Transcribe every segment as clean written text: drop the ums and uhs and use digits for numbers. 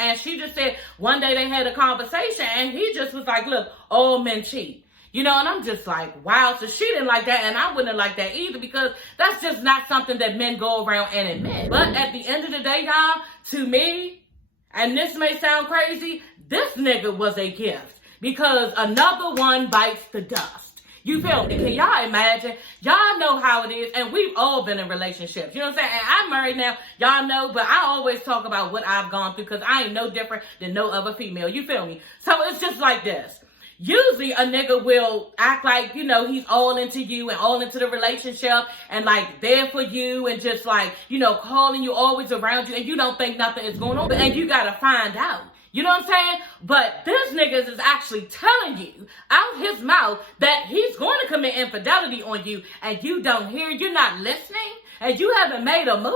And she just said one day they had a conversation and he just was like, look, all men cheat. You know, and I'm just like, wow. So she didn't like that, and I wouldn't have liked that either, because that's just not something that men go around and admit. But at the end of the day, y'all, to me, and this may sound crazy, this nigga was a gift, because another one bites the dust. You feel me? Can y'all imagine? Y'all know how it is, and we've all been in relationships. You know what I'm saying? And I'm married now, y'all know, but I always talk about what I've gone through, because I ain't no different than no other female. You feel me? So it's just like this. Usually a nigga will act like, you know, he's all into you and all into the relationship and like there for you and just like, you know, calling you, always around you, and you don't think nothing is going on. And you gotta find out. You know what I'm saying? But this nigga is actually telling you out his mouth that he's going to commit infidelity on you, and you don't hear, you're not listening, and you haven't made a move.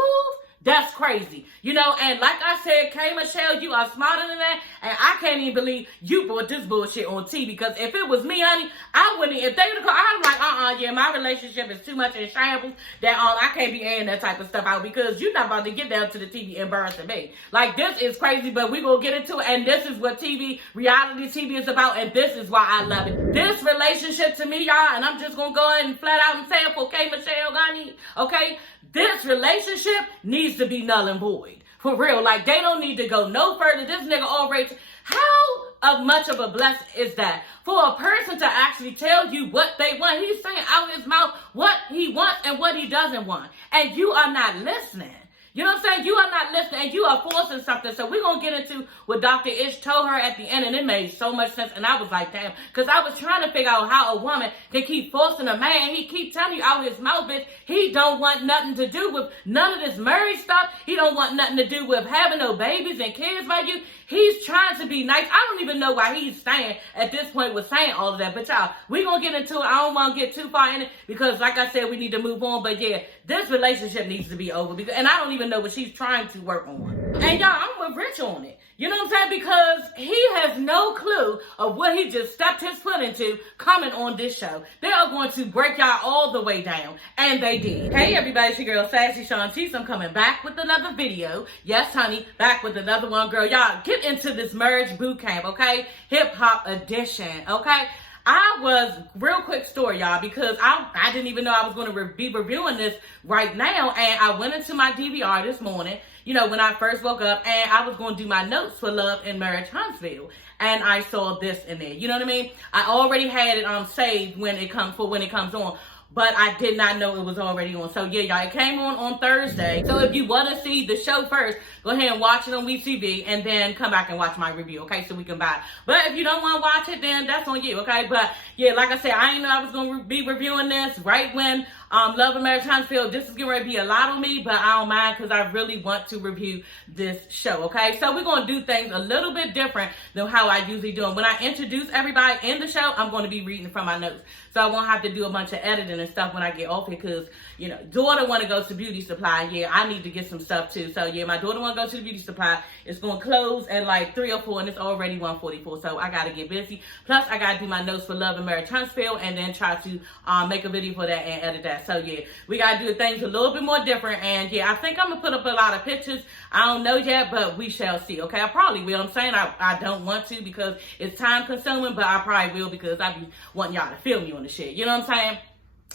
That's crazy. You know, and like I said, K. Michelle, you are smarter than that. And I can't even believe you brought this bullshit on T. Because if it was me, honey, I wouldn't. If they would have called, I'm like, yeah, my relationship is too much in shambles that I can't be airing that type of stuff out, because you're not about to get down to the TV embarrassing me. Like, this is crazy, but we gonna get into it. And this is what reality TV is about. And this is why I love it. This relationship to me, y'all, and I'm just gonna go ahead and flat out and say it for K. Michelle, honey, okay? This relationship needs to be null and void. For real. Like, they don't need to go no further. This nigga already... How much of a blessing is that? For a person to actually tell you what they want. He's saying out his mouth what he wants and what he doesn't want. And you are not listening. You know what I'm saying? You are not listening, and you are forcing something. So we're going to get into what Dr. Ish told her at the end, and it made so much sense. And I was like, damn, because I was trying to figure out how a woman can keep forcing a man. He keep telling you out his mouth, bitch, he don't want nothing to do with none of this married stuff. He don't want nothing to do with having no babies and kids by you. He's trying to be nice. I don't even know why he's saying at this point was saying all of that. But y'all, we're going to get into it. I don't want to get too far in it, because like I said, we need to move on. But yeah, this relationship needs to be over, because, and I don't even know what she's trying to work on. And y'all, I'm with Rich on it. You know what I'm saying? Because he has no clue of what he just stepped his foot into coming on this show. They are going to break y'all all the way down. And they did. Hey everybody, it's your girl Sassy Shantice. I'm coming back with another video. Yes, honey, back with another one, girl. Y'all, get into this marriage boot camp, okay? Hip hop edition, okay? I was, real quick story, y'all, because I didn't even know I was going to be reviewing this right now. And I went into my DVR this morning, you know, when I first woke up, and I was going to do my notes for Love and Marriage Huntsville. And I saw this in there. You know what I mean? I already had it saved when it comes on. But I did not know it was already on. So yeah, y'all, it came on Thursday. So if you want to see the show first, go ahead and watch it on WeTV and then come back and watch my review, okay? So we can buy it. But if you don't want to watch it, then that's on you, okay? But yeah, like I said, I didn't know I was going to be reviewing this right when Love and Marriage Huntsville. This is going to be a lot on me, but I don't mind, because I really want to review this show, okay? So we're going to do things a little bit different than how I usually do them. When I introduce everybody in the show, I'm going to be reading from my notes. So I won't have to do a bunch of editing and stuff when I get off here, because, you know, daughter want to go to beauty supply. Yeah, I need to get some stuff too. So yeah, my daughter want to go to the beauty supply. It's going to close at like 3 or 4, and it's already 1:44. So I got to get busy. Plus, I got to do my notes for Love and Marriage Huntsville, and then try to make a video for that and edit that. So yeah, we got to do things a little bit more different. And yeah, I think I'm going to put up a lot of pictures. I don't know yet, but we shall see. Okay, I probably will. I'm saying I don't want to, because it's time consuming, but I probably will, because I be wanting y'all to feel me on the shit. You know what I'm saying?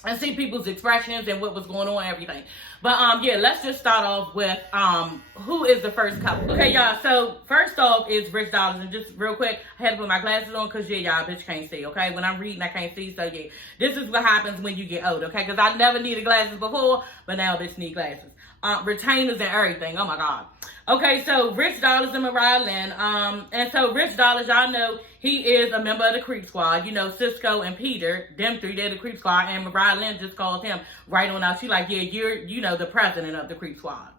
And see people's expressions and what was going on, everything. But yeah, let's just start off with who is the first couple. Okay, y'all, so first off is Rich Dollaz. And just real quick, I had to put my glasses on, because yeah, y'all, bitch can't see, okay? When I'm reading, I can't see. So yeah, this is what happens when you get old, okay? Because I never needed glasses before, but now bitch need glasses. Retainers and everything. Oh my God. Okay, so Rich Dollaz and Mariahlynn. And so Rich Dollaz, y'all know, he is a member of the Creep Squad. You know, Cisco and Peter, them three, they're the Creep Squad. And Mariahlynn just calls him right on out. She like, yeah, you're, you know, the president of the Creep Squad.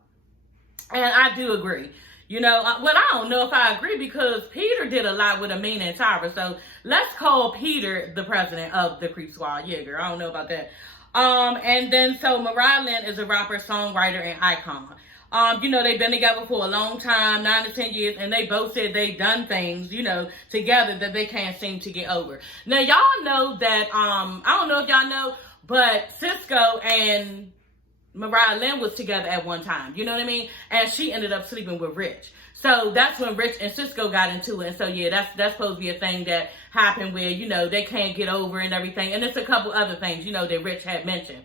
And I do agree. You know, well, I don't know if I agree, because Peter did a lot with Amina and Tyra. So let's call Peter the president of the Creep Squad. Yeah, girl, I don't know about that. And then so Mariahlynn is a rapper, songwriter, and icon. You know, they've been together for a long time, 9 to 10 years, and they both said they done things, you know, together that they can't seem to get over. Now, y'all know that, I don't know if y'all know, but Cisco and Mariahlynn was together at one time, you know what I mean? And she ended up sleeping with Rich. So that's when Rich and Cisco got into it. And so yeah, that's supposed to be a thing that happened where, you know, they can't get over and everything. And it's a couple other things, you know, that Rich had mentioned.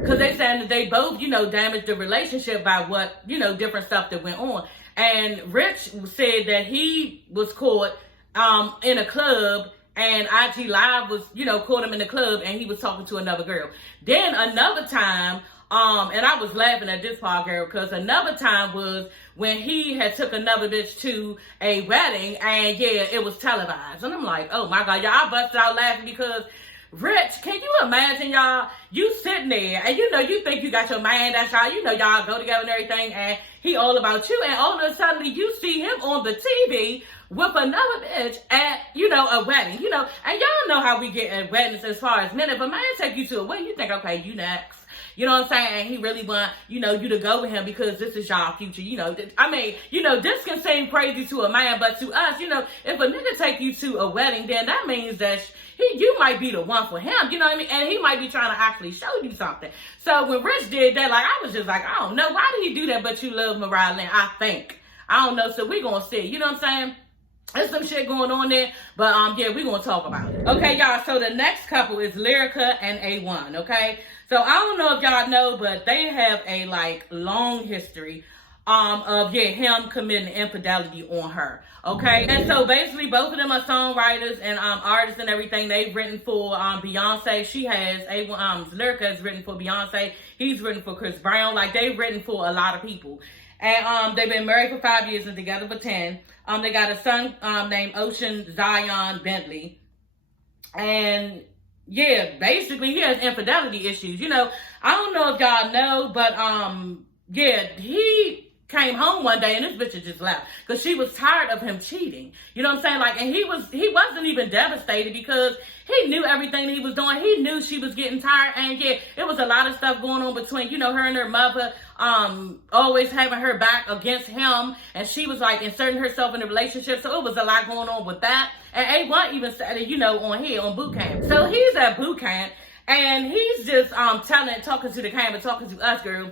Because they said that they both, you know, damaged the relationship by what, you know, different stuff that went on. And Rich said that he was caught in a club, and IG Live was, you know, caught him in the club, and he was talking to another girl. Then another time, and I was laughing at this part, girl, because another time was when he had took another bitch to a wedding, and yeah, it was televised. And I'm like, oh my God, y'all, I busted out laughing because Rich, can you imagine, y'all, you sitting there, and you know, you think you got your man, that's y'all, you know, y'all go together and everything, and he all about you, and all of a sudden you see him on the TV with another bitch at, you know, a wedding, you know, and y'all know how we get at weddings as far as men. If a man take you to a wedding, you think, okay, you next. You know what I'm saying? And he really want, you know, you to go with him because this is y'all future. You know, I mean, you know, this can seem crazy to a man, but to us, you know, if a nigga take you to a wedding, then that means that you might be the one for him. You know what I mean? And he might be trying to actually show you something. So when Rich did that, like, I was just like, I don't know. Why did he do that? But you love Mariahlynn, I think. I don't know. So we gonna see. You know what I'm saying? There's some shit going on there, but yeah, we're gonna talk about it. Okay, y'all, so the next couple is Lyrica and A1, okay? So I don't know if y'all know, but they have a like long history of him committing infidelity on her, okay? And so basically both of them are songwriters and artists and everything. They've written for Beyonce. She has Lyrica has written for Beyonce. He's written for Chris Brown. Like, they've written for a lot of people. And they've been married for 5 years and together for 10. They got a son named Ocean Zion Bentley. And yeah, basically he has infidelity issues. You know, I don't know if y'all know, but yeah, he came home one day and this bitch had just left because she was tired of him cheating. You know what I'm saying? Like, and he wasn't even devastated because he knew everything that he was doing. He knew she was getting tired, and yeah, it was a lot of stuff going on between, you know, her and her mother, always having her back against him, and she was like inserting herself in the relationship. So it was a lot going on with that. And A1 even said it, you know, on boot camp. So he's at boot camp, and he's just talking to the camera, talking to us, girl.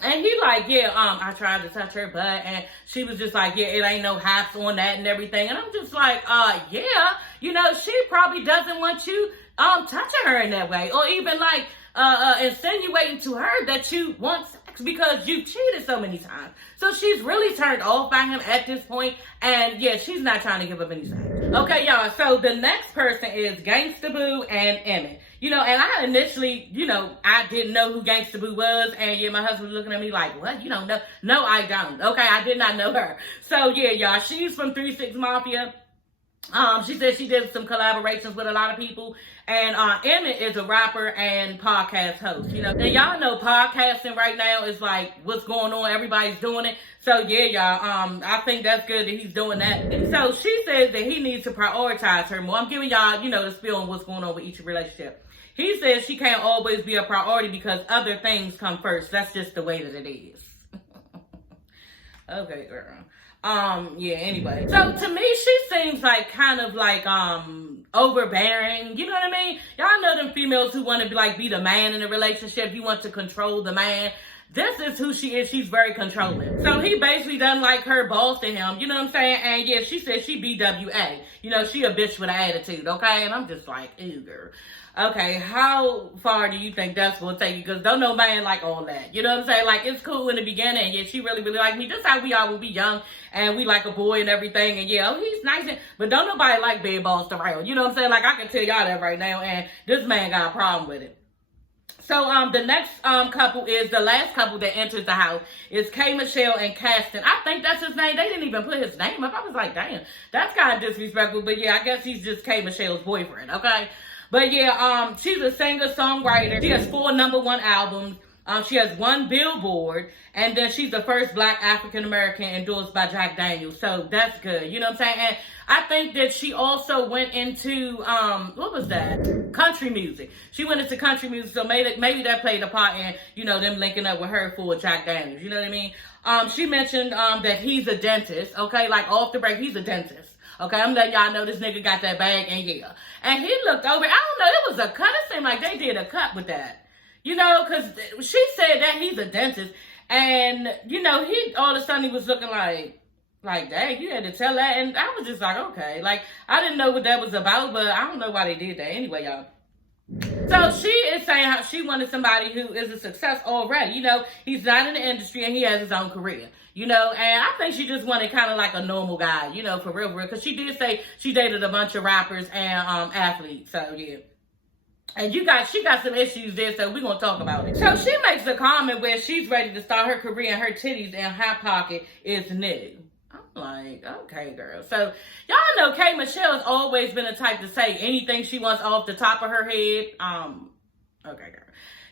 And he like, yeah, I tried to touch her butt, and she was just like, yeah, it ain't no haps on that and everything. And I'm just like, yeah, you know, she probably doesn't want you touching her in that way, or even like insinuating to her that you want sex because you've cheated so many times. So she's really turned off by him at this point, and yeah, she's not trying to give up any sex. Okay, y'all, so the next person is Gangsta Boo and Emmet. You know, and I initially, you know, I didn't know who Gangsta Boo was, and yeah, my husband was looking at me like, what? You don't know? No, I don't. Okay, I did not know her. So yeah, y'all, she's from 3 6 Mafia. She said she did some collaborations with a lot of people, and Emmet is a rapper and podcast host. You know, and y'all know podcasting right now is like what's going on. Everybody's doing it. So yeah, y'all, I think that's good that he's doing that. And so she says that he needs to prioritize her more. I'm giving y'all, you know, the spiel on what's going on with each relationship. He says she can't always be a priority because other things come first. That's just the way that it is. Okay, girl. Yeah, anyway. So to me, she seems like kind of like overbearing. You know what I mean? Y'all know them females who want to be the man in a relationship. You want to control the man. This is who she is. She's very controlling. So he basically doesn't like her boss to him. You know what I'm saying? And yeah, she said she BWA. You know, she a bitch with an attitude, okay? And I'm just like, ew, girl. Okay, how far do you think that's going to take you? Because don't no man like all that. You know what I'm saying? Like, it's cool in the beginning. And yeah, she really, really liked me. Just how we are when we young. And we like a boy and everything. And yeah, oh, he's nice. But don't nobody like being bossed around. You know what I'm saying? Like, I can tell y'all that right now. And this man got a problem with it. So the next couple is the last couple that enters the house is K. Michelle and Kastan. I think that's his name. They didn't even put his name up. I was like, damn, that's kind of disrespectful. But yeah, I guess he's just K. Michelle's boyfriend, okay? But yeah, she's a singer-songwriter. She has 4 #1 albums. She has 1 Billboard, and then she's the first Black African-American endorsed by Jack Daniels. So that's good. You know what I'm saying? And I think that she also went into, what was that? Country music. She went into country music, so maybe that played a part in, you know, them linking up with her for Jack Daniels. You know what I mean? She mentioned that he's a dentist, okay? Like, off the break, he's a dentist. Okay, I'm letting y'all know this nigga got that bag, and yeah. And he looked over, I don't know, it was a cut. It seemed like they did a cut with that. You know, because she said that he's a dentist. And, you know, he all of a sudden he was looking like Like, dang, you had to tell that. And I was just like, okay. Like, I didn't know what that was about, but I don't know why they did that. Anyway, y'all. So she is saying how she wanted somebody who is a success already. You know, he's not in the industry and he has his own career. You know, and I think she just wanted kind of like a normal guy, you know, for real, because she did say she dated a bunch of rappers and athletes. So, yeah. And she got some issues there, so we're going to talk about it. So she makes a comment where she's ready to start her career and her titties and Hot Pocket is new. I'm like, okay, girl. So y'all know K Michelle's always been the type to say anything she wants off the top of her head. Okay, girl.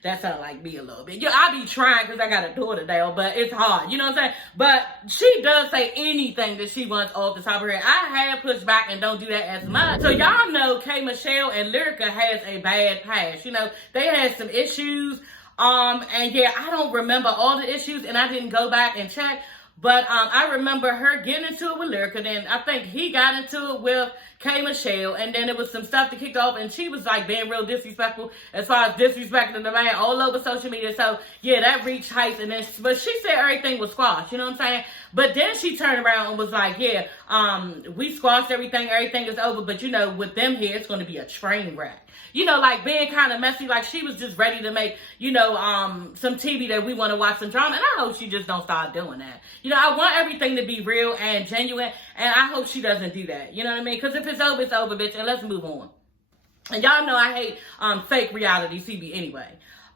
That sounds like me a little bit. Yeah, I be trying because I got a daughter now, but it's hard. You know what I'm saying? But she does say anything that she wants off the top of her head. I have pushed back and don't do that as much. So y'all know K Michelle and Lyrica has a bad past. You know, they had some issues. And yeah, I don't remember all the issues and I didn't go back and check. But I remember her getting into it with Lyrica, then I think he got into it with K Michelle, and then there was some stuff that kicked off, and she was like being real disrespectful as far as disrespecting the man all over social media. So yeah, that reached heights, and then but she said everything was squashed. You know what I'm saying? But then she turned around and was like, yeah, we squashed everything is over. But you know, with them here, it's going to be a train wreck. You know, like being kind of messy, like she was just ready to make, you know, some TV that we want to watch some drama. And I hope she just don't start doing that. You know, I want everything to be real and genuine. And I hope she doesn't do that. You know what I mean? Because if it's over, bitch. And let's move on. And y'all know I hate fake reality TV anyway.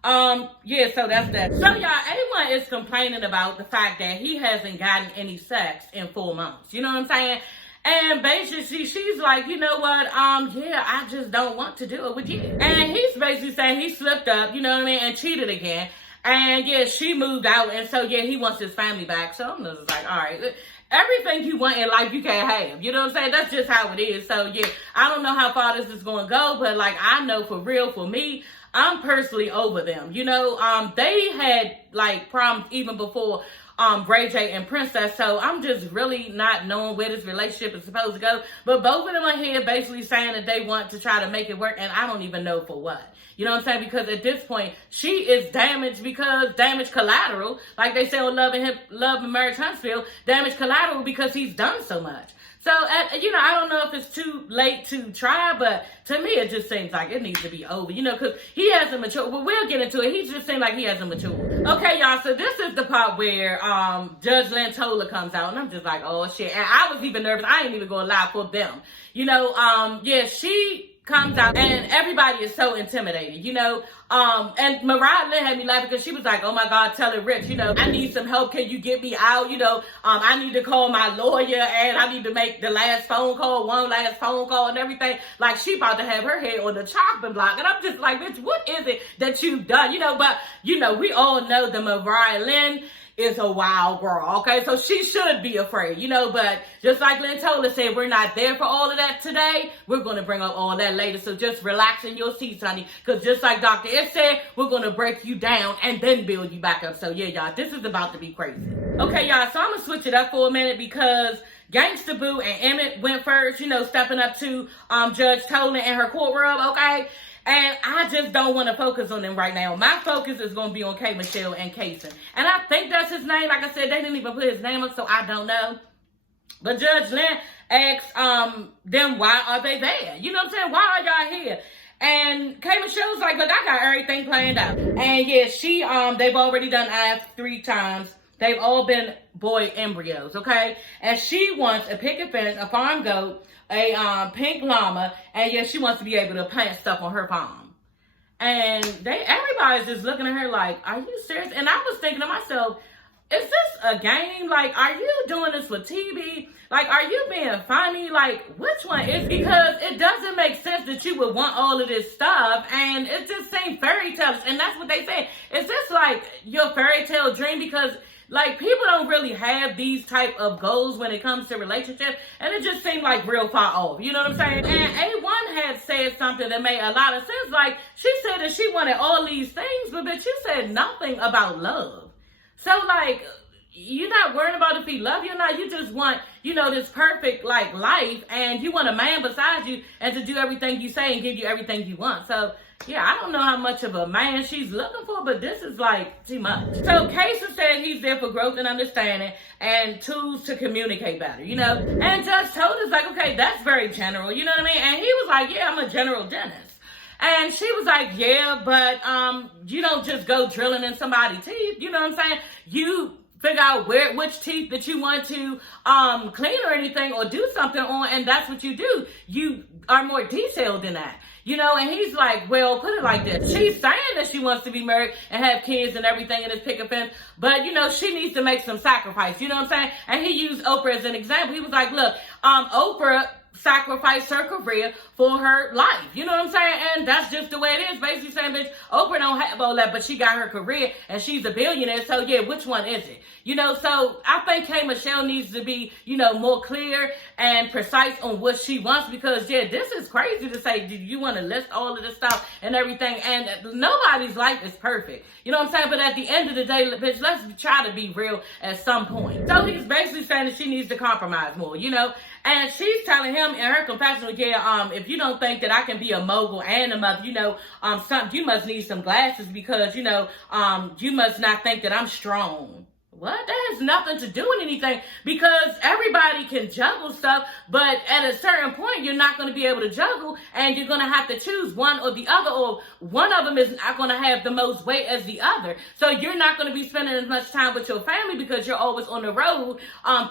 Yeah, so that's that. So y'all, A1 is complaining about the fact that he hasn't gotten any sex in 4 months. You know what I'm saying? And basically, she's like, you know what, yeah, I just don't want to do it with you. And he's basically saying he slipped up, you know what I mean, and cheated again. And yeah, she moved out, and so yeah, he wants his family back. So I'm just like, all right, everything you want in life, you can't have. You know what I'm saying? That's just how it is. So yeah, I don't know how far this is going to go, but like, I know for real, for me, I'm personally over them. You know, they had like problems even before Ray J and Princess, so I'm just really not knowing where this relationship is supposed to go. But both of them are here basically saying that they want to try to make it work, and I don't even know for what. You know what I'm saying? Because at this point, she is damaged because damage collateral, like they say on Love and Marriage Huntsville, damage collateral because he's done so much. So, you know, I don't know if it's too late to try, but to me, it just seems like it needs to be over, you know, because he hasn't matured. Well, we'll get into it. He just seems like he hasn't matured. Okay, y'all, so this is the part where Judge Lynn Toler comes out, and I'm just like, oh, shit. And I was even nervous. I ain't even going to lie for them. You know, yeah, she comes out, and everybody is so intimidated, you know. And Mariahlynn had me laughing because she was like, oh my God, tell it Rich, you know, I need some help. Can you get me out? You know, I need to call my lawyer and I need to make the one last phone call and everything. Like she about to have her head on the chopping block. And I'm just like, bitch, what is it that you've done? You know, but you know, we all know that Mariahlynn is a wild girl, okay? So she should be afraid, you know, but just like Lynn Toler said, we're not there for all of that today. We're going to bring up all that later. So just relax in your seats, honey, because just like Dr. S said, we're going to break you down and then build you back up. So yeah, y'all, this is about to be crazy. Okay, y'all, so I'm going to switch it up for a minute because Gangsta Boo and Emmet went first, you know, stepping up to Judge Toler and her courtroom, okay? And I just don't want to focus on them right now. My focus is going to be on K Michelle and Kastan. And I think that's his name. Like I said, they didn't even put his name up, so I don't know. But Judge Lynn asked them, why are they there? You know what I'm saying? Why are y'all here? And K Michelle's like, look, I got everything planned out. And yeah, they've already done IVs 3 times. They've all been boy embryos, okay? And she wants a picket fence, a farm goat, a pink llama, and yeah, she wants to be able to plant stuff on her farm. And everybody's just looking at her like, are you serious? And I was thinking to myself, is this a game? Like, are you doing this for TV? Like, are you being funny? Like, which one is? Because it doesn't make sense that you would want all of this stuff, and it just seems fairy tales. And that's what they say. Is this like your fairy tale dream? Because like, people don't really have these type of goals when it comes to relationships, and it just seemed like real far off. You know what I'm saying? And A1 had said something that made a lot of sense. Like, she said that she wanted all these things, but you said nothing about love. So, like, you're not worrying about if he love you or not. You just want, you know, this perfect, like, life, and you want a man beside you and to do everything you say and give you everything you want. So, Yeah, I don't know how much of a man she's looking for, but this is like too much. So Kastan said he's there for growth and understanding and tools to communicate better, you know? And Judge Toler's like, okay, that's very general, you know what I mean? And he was like, yeah, I'm a general dentist. And she was like, yeah, but you don't just go drilling in somebody's teeth, you know what I'm saying? You figure out which teeth that you want to clean or anything or do something on, and that's what you do. You are more detailed than that. You know, and he's like, well, put it like this. She's saying that she wants to be married and have kids and everything in this picket fence, but, you know, she needs to make some sacrifice. You know what I'm saying? And he used Oprah as an example. He was like, look, Oprah sacrificed her career for her life. You know what I'm saying? And that's just the way it is. Basically saying, bitch, Oprah don't have all that, but she got her career and she's a billionaire. So yeah, which one is it? You know, so I think K. Michelle needs to be, you know, more clear and precise on what she wants, because yeah, this is crazy to say, do you want to list all of this stuff and everything? And nobody's life is perfect. You know what I'm saying? But at the end of the day, bitch, let's try to be real at some point. So he's basically saying that she needs to compromise more, you know? And she's telling him in her confessional, yeah, if you don't think that I can be a mogul and a mother, you know, you must need some glasses, because, you know, you must not think that I'm strong. What? That has nothing to do with anything, because everybody can juggle stuff, but at a certain point, you're not going to be able to juggle, and you're going to have to choose one or the other, or one of them is not going to have the most weight as the other. So you're not going to be spending as much time with your family because you're always on the road,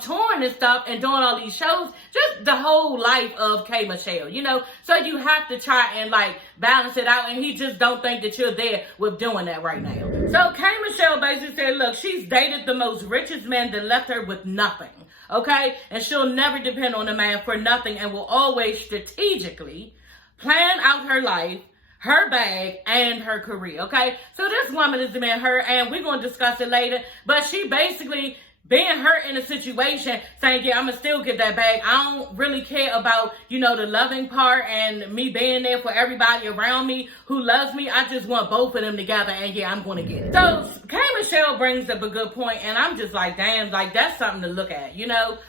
touring and stuff and doing all these shows, just the whole life of K. Michelle, you know? So you have to try and like balance it out, and he just don't think that you're there with doing that right now. So K. Michelle basically said, look, she's dated the most richest man that left her with nothing, okay? And she'll never depend on a man for nothing, and will always strategically plan out her life, her bag, and her career, okay? So this woman is demanding her, and we're going to discuss it later, but she basically being hurt in a situation, saying, yeah, I'm going to still get that bag. I don't really care about, you know, the loving part and me being there for everybody around me who loves me. I just want both of them together, and yeah, I'm going to get it. So K. Michelle brings up a good point, and I'm just like, damn, like, that's something to look at, you know?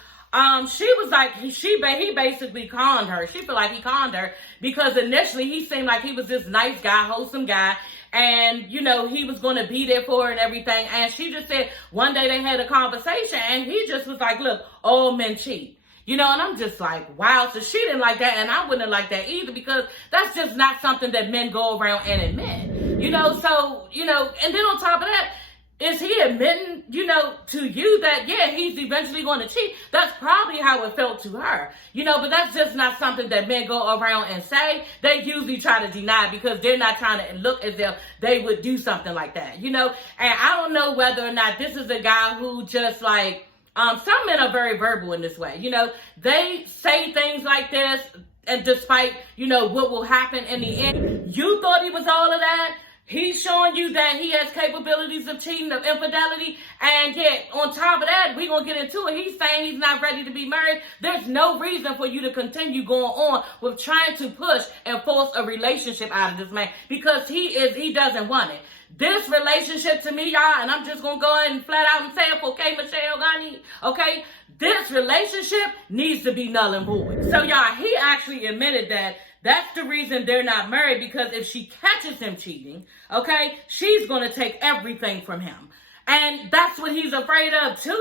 She was like, he basically conned her. She feel like he conned her because initially he seemed like he was this nice guy, wholesome guy. And, you know, he was going to be there for her and everything. And she just said one day they had a conversation and he just was like, look, all men cheat. You know, and I'm just like, wow. So she didn't like that, and I wouldn't have liked that either, because that's just not something that men go around and admit. You know, so, you know, and then on top of that, is he admitting, you know, to you that, yeah, he's eventually going to cheat? That's probably how it felt to her. You know, but that's just not something that men go around and say. They usually try to deny it because they're not trying to look as if they would do something like that, you know? And I don't know whether or not this is a guy who just like, some men are very verbal in this way. You know, they say things like this, and despite, you know, what will happen in the end, you thought he was all of that. He's showing you that he has capabilities of cheating, of infidelity, and yet on top of that, we're going to get into it. He's saying he's not ready to be married. There's no reason for you to continue going on with trying to push and force a relationship out of this man, because he doesn't want it. This relationship to me, y'all, and I'm just going to go ahead and flat out and say it for K. Michelle, honey, okay? This relationship needs to be null and void. So, y'all, he actually admitted that that's the reason they're not married, because if she catches him cheating, okay, she's going to take everything from him. And that's what he's afraid of too.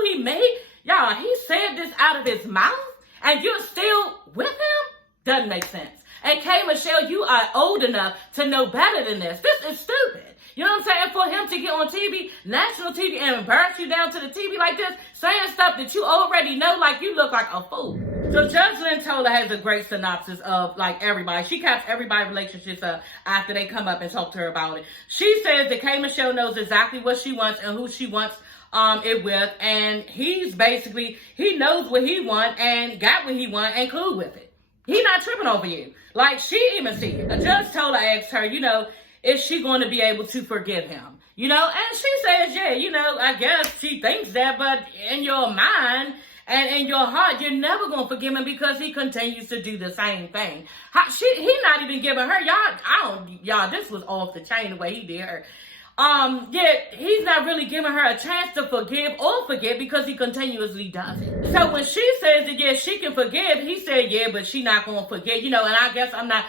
Y'all, he said this out of his mouth, and you're still with him? Doesn't make sense. And K. Michelle, you are old enough to know better than this. This is stupid. You know what I'm saying? For him to get on TV, national TV, and embarrass you down to the TV like this, saying stuff that you already know, like you look like a fool. So Judge Lynn Toler has a great synopsis of like everybody. She caps everybody's relationships up after they come up and talk to her about it. She says that K. Michelle knows exactly what she wants and who she wants it with, and he knows what he wants and got what he wants and cool with it. He not tripping over you. Like, she even see it. Judge Toler asked her, you know, is she going to be able to forgive him? You know, and she says, yeah, you know, I guess she thinks that, but in your mind and in your heart, you're never going to forgive him because he continues to do the same thing. He not even giving her, y'all, this was off the chain the way he did her. Yeah, he's not really giving her a chance to forgive or forget because he continuously does it. So when she says that, yeah, she can forgive, he said, yeah, but she not going to forget, and I guess I'm not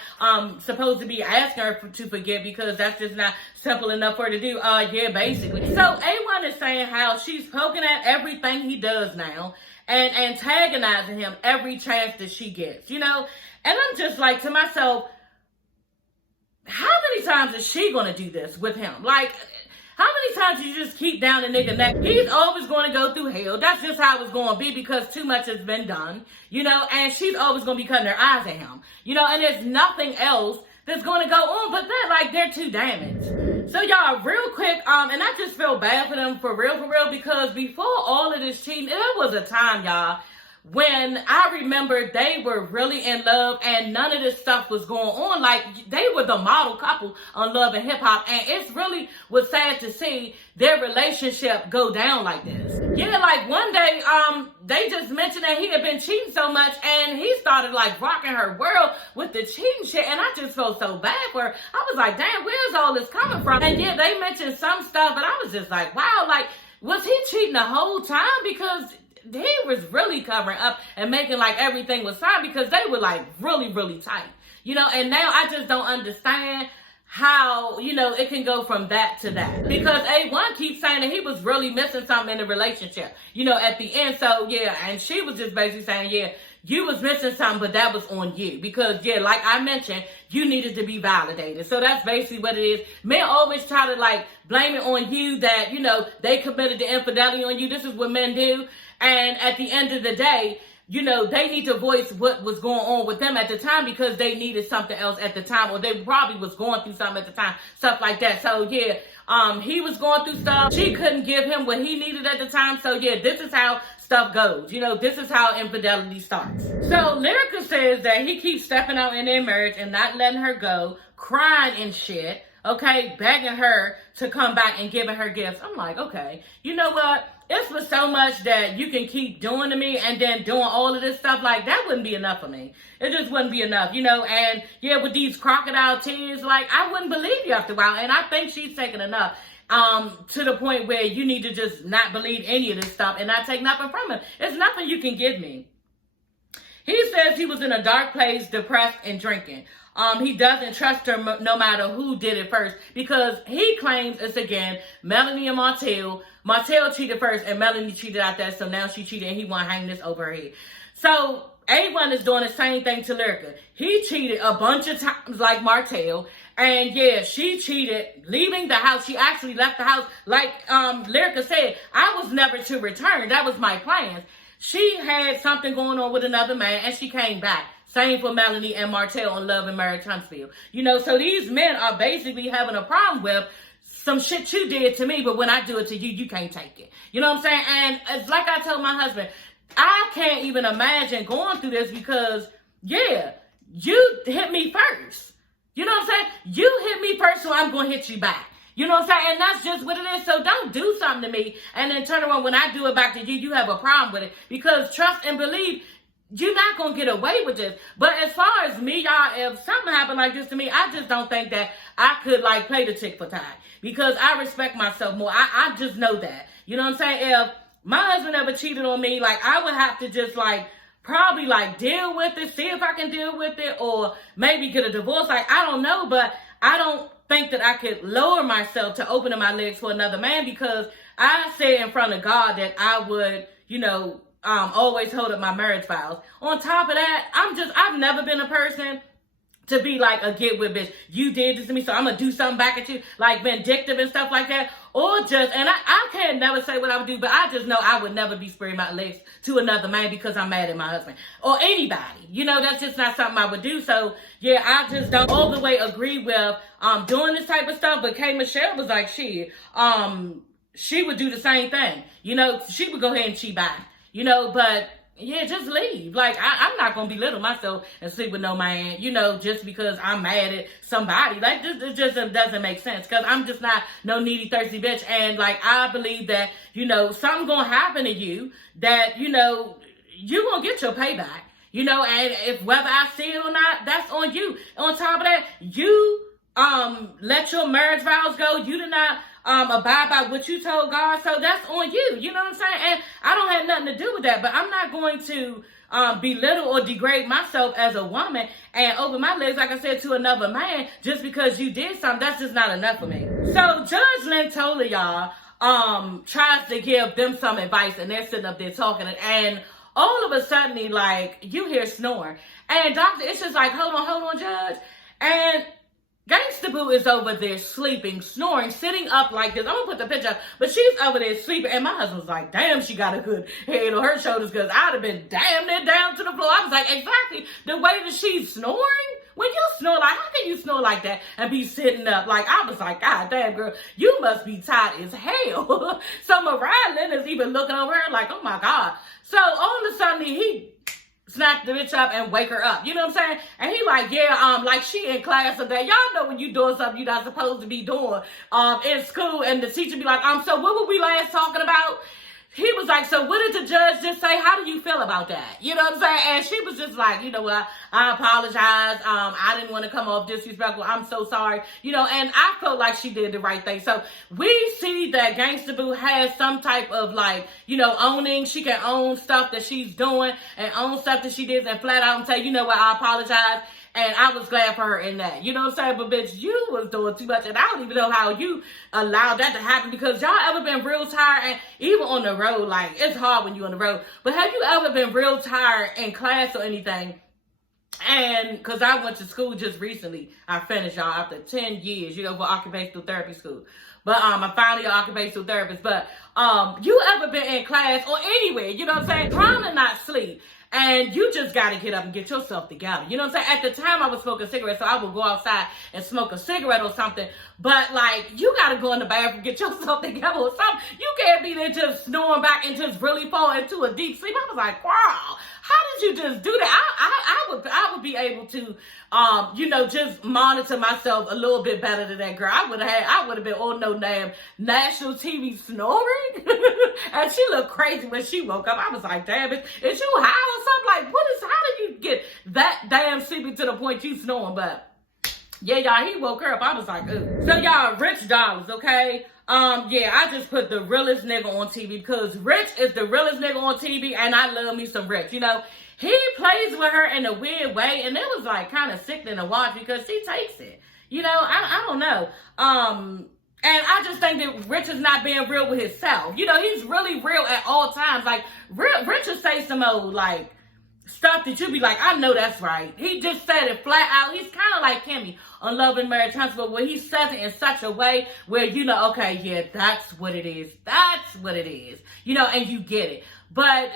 supposed to be asking her to forgive because that's just not simple enough for her to do. Yeah, basically. So A1 is saying how she's poking at everything he does now and antagonizing him every chance that she gets, and I'm just like to myself, how many times is she going to do this with him? Like, how many times do you just keep down the nigga neck? He's always going to go through hell. That's just how it's going to be because too much has been done, and she's always going to be cutting her eyes at him, and there's nothing else that's going to go on but that. Like, they're too damaged. So, y'all, real quick, and I just feel bad for them for real, because before all of this cheating, there was a time, y'all, when I remember they were really in love and none of this stuff was going on. Like, they were the model couple on Love and Hip Hop, and it's really was sad to see their relationship go down like this. Yeah, like one day, they just mentioned that he had been cheating so much and he started like rocking her world with the cheating shit, and I just felt so bad for her. I was like, damn, where's all this coming from? And yeah, they mentioned some stuff, but I was just like, wow, like, was he cheating the whole time? Because he was really covering up and making like everything was fine because they were like really, really tight, and now I just don't understand how, it can go from that to that, because A1 keeps saying that he was really missing something in the relationship, at the end. So yeah, and she was just basically saying, yeah, you was missing something, but that was on you because, yeah, like I mentioned, you needed to be validated. So that's basically what it is. Men always try to like blame it on you that, they committed the infidelity on you. This is what men do. And at the end of the day, they need to voice what was going on with them at the time because they needed something else at the time, or they probably was going through something at the time, stuff like that. So yeah, he was going through stuff. She couldn't give him what he needed at the time. So yeah, this is how stuff goes. This is how infidelity starts. So Lyrica says that he keeps stepping out in their marriage and not letting her go, crying and shit, okay, begging her to come back and giving her gifts. I'm like, okay, you know what? It's for so much that you can keep doing to me and then doing all of this stuff. Like, that wouldn't be enough for me. It just wouldn't be enough, and yeah, with these crocodile tears, like, I wouldn't believe you after a while. And I think she's taken enough to the point where you need to just not believe any of this stuff and not take nothing from him. There's nothing you can give me. He says he was in a dark place, depressed and drinking. He doesn't trust her no matter who did it first because he claims it's, again, Melanie and Martell. Martell cheated first and Melanie cheated out there, so now she cheated and he want to hang this over her head. So A1 is doing the same thing to Lyrica. He cheated a bunch of times like Martell, and yeah, she cheated leaving the house. She actually left the house like Lyrica said, I was never to return. That was my plan. She had something going on with another man and she came back. Same for Melanie and Martell on Love and Marriage Huntsville. So these men are basically having a problem with some shit you did to me, but when I do it to you, you can't take it. You know what I'm saying? And it's like I told my husband, I can't even imagine going through this because, yeah, you hit me first. You know what I'm saying? You hit me first, so I'm going to hit you back. You know what I'm saying? And that's just what it is. So don't do something to me and then turn around when I do it back to you, you have a problem with it. Because trust and believe, you're not going to get away with this. But as far as me, y'all, if something happened like this to me, I just don't think that I could, like, play the tick for tie. Because I respect myself more. I just know that. You know what I'm saying? If my husband ever cheated on me, like, I would have to just, like, probably, like, deal with it, see if I can deal with it, or maybe get a divorce. Like, I don't know, but I don't think that I could lower myself to opening my legs for another man because I say in front of God that I would, always hold up my marriage vows. On top of that, I've never been a person to be like a get with bitch. You did this to me, so I'm gonna do something back at you, like vindictive and stuff like that. Or just, and I can't never say what I would do, but I just know I would never be spreading my legs to another man because I'm mad at my husband. Or anybody. That's just not something I would do. So, yeah, I just don't all the way agree with doing this type of stuff. But K. Michelle was like, she would do the same thing. She would go ahead and cheat back. But yeah, just leave. Like, I'm not going to belittle myself and sleep with no man, just because I'm mad at somebody. Like, this just doesn't make sense because I'm just not no needy, thirsty bitch. And, like, I believe that, something going to happen to you that, you're going to get your payback, and if whether I see it or not, that's on you. On top of that, you let your marriage vows go. You did not abide by what you told God, so that's on you. You know what I'm saying? And I don't have nothing to do with that, but I'm not going to belittle or degrade myself as a woman and open my legs, like I said, to another man just because you did something. That's just not enough for me. So Judge Lynn Toler, y'all, tries to give them some advice, and they're sitting up there talking, and all of a sudden, like, you hear snoring. And doctor, it's just like, hold on, Judge. And Gangsta Boo is over there sleeping, snoring, sitting up like this. I'm gonna put the picture up, but she's over there sleeping, and my husband's like, damn, she got a good head on her shoulders, because I'd have been damn near down to the floor. I was like, exactly, the way that she's snoring. When you snore, like, how can you snore like that and be sitting up? Like, I was like, God damn, girl, you must be tired as hell. So Mariahlynn is even looking over her like, oh my God. So all of a sudden, he snap the bitch up and wake her up. You know what I'm saying? And he like, yeah, like she in class today. Y'all know when you doing something you're not supposed to be doing in school, and the teacher be like, so what were we last talking about? He was like, so what did the judge just say? How do you feel about that? You know what I'm saying? And she was just like, you know what? I apologize. I didn't want to come off disrespectful. I'm so sorry. You know, and I felt like she did the right thing. So we see that Gangsta Boo has some type of, like, you know, owning. She can own stuff that she's doing and own stuff that she did, and flat out and say, you know what? I apologize. And I was glad for her in that. You know what I'm saying? But bitch, you was doing too much. And I don't even know how you allowed that to happen, because y'all ever been real tired? And even on the road, like, it's hard when you're on the road. But have you ever been real tired in class or anything? And because I went to school just recently. I finished, y'all, after 10 years, you know, for occupational therapy school. But I'm finally an occupational therapist. But you ever been in class or anywhere, you know what I'm saying, trying to not sleep, and you just got to get up and get yourself together. You know what I'm saying? At the time, I was smoking cigarettes, so I would go outside and smoke a cigarette or something. But, like, you got to go in the bathroom, get yourself together or something. You can't be there just snoring back and just really fall into a deep sleep. I was like, wow, how did you just do that? I would be able to, you know, just monitor myself a little bit better than that girl. I would have been on no damn national TV snoring. And she looked crazy when she woke up. I was like, damn, is you high or something? Like, how did you get that damn sleepy to the point you snoring? But yeah, y'all, he woke her up. I was like, ooh. So y'all, Rich Dollaz, okay? Yeah, I just put the realest nigga on TV, because Rich is the realest nigga on TV, and I love me some Rich. You know, he plays with her in a weird way, and it was like kind of sickening to watch, because she takes it. You know, I don't know. And I just think that Rich is not being real with himself. You know, he's really real at all times. Like, Rich will say some old, like, stuff that you be like, I know that's right. He just said it flat out. He's kind of like Kimmy on Love and Marriage Huntsville, where he says it in such a way where, you know, okay, yeah, that's what it is. That's what it is. You know, and you get it. But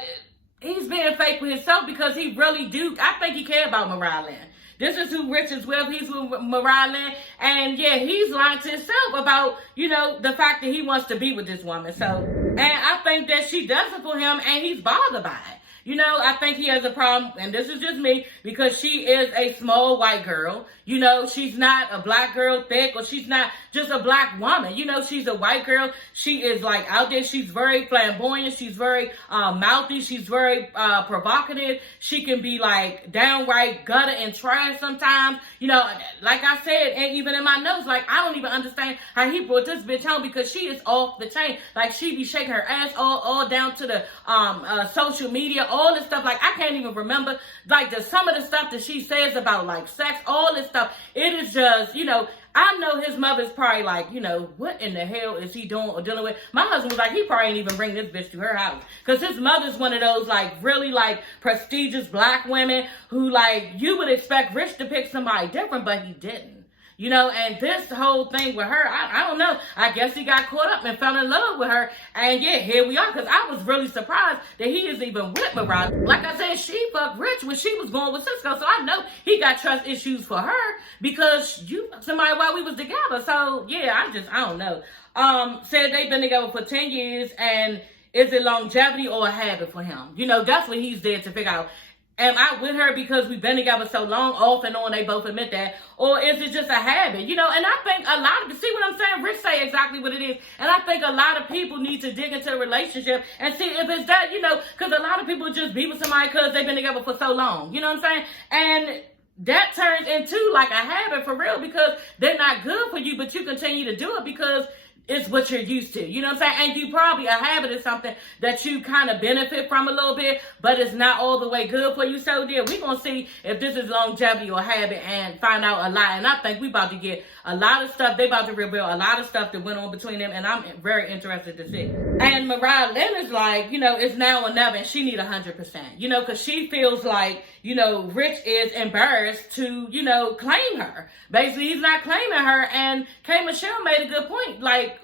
he's being fake with himself, because he really do. I think he cares about Mariahlynn. This is who Rich is with. He's with Mariahlynn. And yeah, he's lying to himself about, you know, the fact that he wants to be with this woman. So, and I think that she does it for him, and he's bothered by it. You know, I think he has a problem, and this is just me, because she is a small white girl. You know, she's not a black girl thick, or she's not just a black woman. You know, she's a white girl. She is, like, out there. She's very flamboyant. She's very mouthy. She's very provocative. She can be, like, downright gutter and trash sometimes. You know, like I said, and even in my notes, like, I don't even understand how he brought this bitch home, because she is off the chain. Like, she be shaking her ass all down to the social media, all this stuff. Like, I can't even remember, like, some of the stuff that she says about, like, sex, all this stuff. It is just, you know, I know his mother's probably like, you know, what in the hell is he doing or dealing with? My husband was like, he probably ain't even bring this bitch to her house. Because his mother's one of those, like, really, like, prestigious black women who, like, you would expect Rich to pick somebody different, but he didn't. You know, and this whole thing with her, I don't know. I guess he got caught up and fell in love with her. And yeah, here we are. Because I was really surprised that he is even with Mariah. Like I said, she fucked Rich when she was going with Cisco. So I know he got trust issues for her, because you fucked somebody while we was together. So yeah, I don't know. Said they've been together for 10 years. And is it longevity or a habit for him? You know, that's what he's there to figure out. Am I with her because we've been together so long, off and on, they both admit that? Or is it just a habit? You know, and I think a lot of, see what I'm saying? Rich say exactly what it is. And I think a lot of people need to dig into the relationship and see if it's that, you know, because a lot of people just be with somebody because they've been together for so long. You know what I'm saying? And that turns into like a habit for real, because they're not good for you, but you continue to do it because it's what you're used to. You know what I'm saying? And you probably, a habit is something that you kind of benefit from a little bit, but it's not all the way good for you. So yeah, we're going to see if this is longevity or habit and find out a lot. And I think we about to get a lot of stuff. They about to reveal a lot of stuff that went on between them. And I'm very interested to see. And Mariahlynn is like, you know, it's now or never. And she need 100%, you know, because she feels like, you know, Rich is embarrassed to, you know, claim her. Basically, he's not claiming her. And K. Michelle made a good point. Like,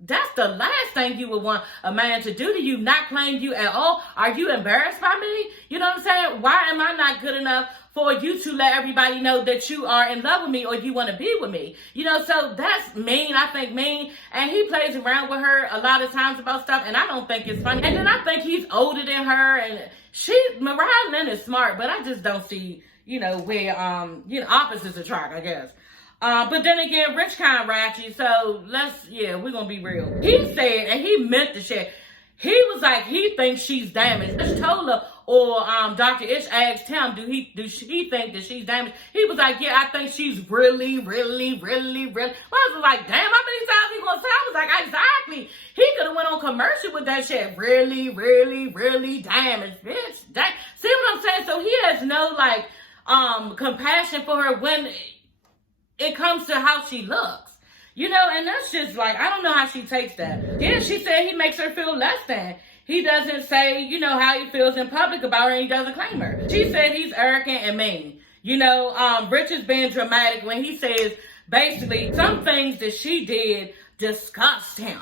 that's the last thing you would want a man to do to you, not claim you at all. Are you embarrassed by me? You know what I'm saying? Why am I not good enough for you to let everybody know that you are in love with me or you want to be with me? You know, so that's mean. I think mean. And he plays around with her a lot of times about stuff, and I don't think it's funny. And then I think he's older than her, and Mariahlynn is smart, but I just don't see, you know, where, you know, opposites attract, I guess. But then again, Rich kind of ratchet, so we're gonna be real. He said, and he meant the shit. He was like, he thinks she's damaged. Toler or Dr. Ish asked him, do he think that she's damaged? He was like, yeah, I think she's really, really, really, really. I was like, damn, how many times he gonna say? I was like, exactly. He could have went on commercial with that shit. Really, really, really damaged, bitch. See what I'm saying? So he has no like compassion for her when it comes to how she looks, you know, and that's just like, I don't know how she takes that. Then she said he makes her feel less than. He doesn't say, you know, how he feels in public about her, and he doesn't claim her. She said he's arrogant and mean. You know, Rich is being dramatic when he says, basically, some things that she did disgust him.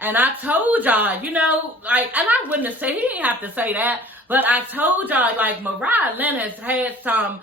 And I told y'all, you know, like, and I wouldn't have said, he didn't have to say that, but I told y'all, like, Mariahlynn has had some